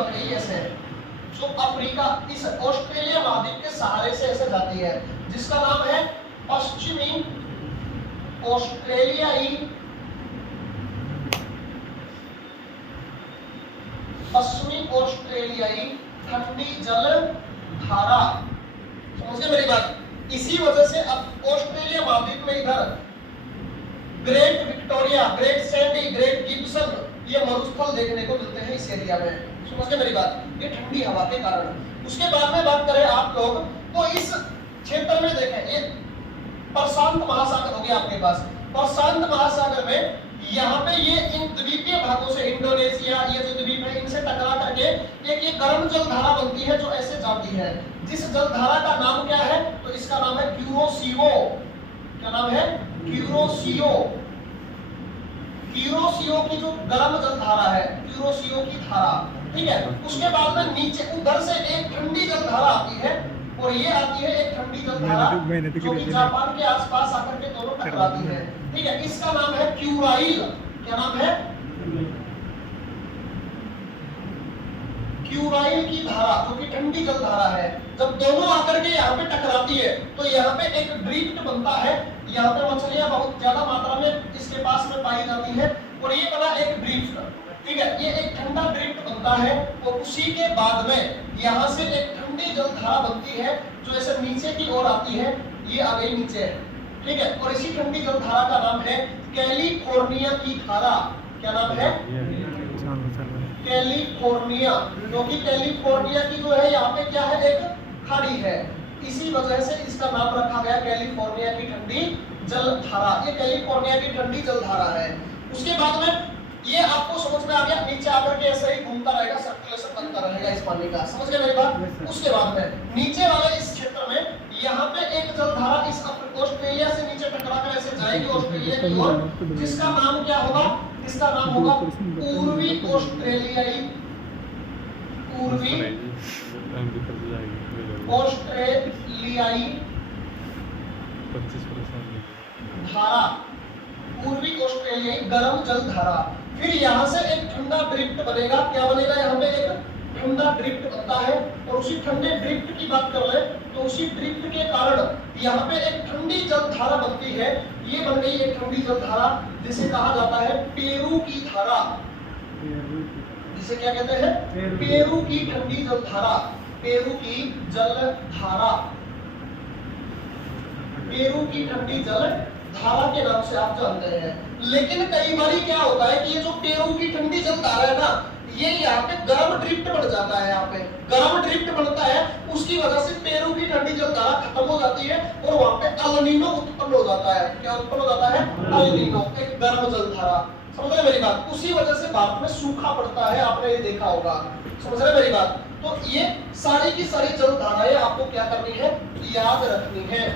बकरी ऐसे है जो अफ्रीका इस ऑस्ट्रेलिया महाद्वीप के सहारे से ऐसे जाती है, जिसका नाम है पश्चिमी ऑस्ट्रेलियाई ठंडी जल धारा। समझिए मेरी बात। इसी वजह से अब ऑस्ट्रेलिया महाद्वीप में इधर great Victoria, great Sandy, great Gibson ये मरुस्थल देखने को मिलते हैं इस एरिया में। समझिए मेरी बात, ये ठंडी हवा के कारण। उसके बाद में बात करें आप लोग तो इस क्षेत्र में देखें, ये प्रशांत महासागर हो गया आपके पास। प्रशांत महासागर में यहाँ पे ये इन द्वीपीय भागों से, इंडोनेशिया ये जो द्वीप है इनसे टकरा करके एक ये गर्म जल धारा बनती है जो ऐसे जाती है, जिस जल धारा का नाम क्या है? तो इसका नाम है क्यूरोसियो। क्या नाम है? क्यूरोसियो। क्यूरोसियो की जो गर्म जल धारा है, क्यूरोसियो की धारा, ठीक है। उसके बाद में नीचे उधर से एक ठंडी जल धारा आती है और ये आती है एक ठंडी जल धारा जो कि जापान के आसपास आकर के दोनों टकराती है, ठीक है। इसका नाम है क्यूराइल। क्या नाम है? क्यूराइल की धारा जो कि ठंडी जल धारा है। जब दोनों आकर के यहाँ पे टकराती है तो यहाँ पे एक ड्रिफ्ट बनता है। यहाँ पे मछलियां बहुत ज्यादा मात्रा में इसके पास में पाई जाती है और ये बना एक ड्रिफ्ट, ठीक है। ये एक ठंडा ड्रिफ्ट बनता है और उसी के बाद में यहाँ से एक ठंडी जल धारा बनती है जो ऐसे नीचे की ओर आती है। ये आ गई नीचे, ठीक है। और इसी ठंडी जल धारा का नाम है कैलिफोर्निया की धारा। क्या नाम है? कैलिफोर्निया। क्योंकि कैलिफोर्निया की जो है यहाँ पे क्या है? एक खाड़ी है, इसी वजह से इसका नाम रखा गया कैलिफोर्निया की ठंडी जल धारा। ये कैलिफोर्निया की ठंडी जल धारा है। उसके बाद में ये आपको समझ में आ गया, नीचे आकर के ऐसे ही घूमता रहेगा, सर्कुलेशन बनता रहेगा इस पानी का। समझ गए मेरी बात? उसके बाद में नीचे वाले इस क्षेत्र में यहाँ पे एक जल धारा इस ऑस्ट्रेलिया से नीचे टकराकर ऐसे जाएगी ऑस्ट्रेलिया की ओर, जिसका नाम क्या होगा? इसका नाम होगा पूर्वी ऑस्ट्रेलियाई, पूर्वी ऑस्ट्रेलियाई धारा, पूर्वी ऑस्ट्रेलियाई गर्म जल धारा। फिर यहाँ से एक ठंडा ड्रिफ्ट बनेगा। क्या बनेगा? यहाँ पे एक ठंडा ड्रिफ्ट बनता है और उसी ठंडे ड्रिफ्ट की बात कर ले तो उसी ड्रिफ्ट के कारण यहाँ पे एक ठंडी जल धारा बनती है। ये बन गई एक ठंडी जल धारा जिसे कहा जाता है पेरू की धारा। जिसे क्या कहते हैं? पेरू की ठंडी जल धारा। पेरू की जल धारा, पेरू की ठंडी जल धारा के नाम से आप जानते हैं। लेकिन कई बार क्या होता है कि ये जो पेरू की ठंडी जल धारा है ना, ये यहाँ पे गर्म ड्रिफ्ट बन जाता है। यहाँ पे गर्म ड्रिफ्ट बनता है, उसकी वजह से पेरू की ठंडी जल धारा खत्म हो जाती है और वहाँ पे अल नीनो उत्पन्न हो जाता है। क्या उत्पन्न हो जाता है? अल नीनो, एक गर्म जल धारा। समझ रहे मेरी बात? उसी वजह से भारत में सूखा पड़ता है, आपने ये देखा होगा। समझ रहे मेरी बात? तो ये सारी की सारी जल धाराएं आपको क्या करनी है? याद रखनी है।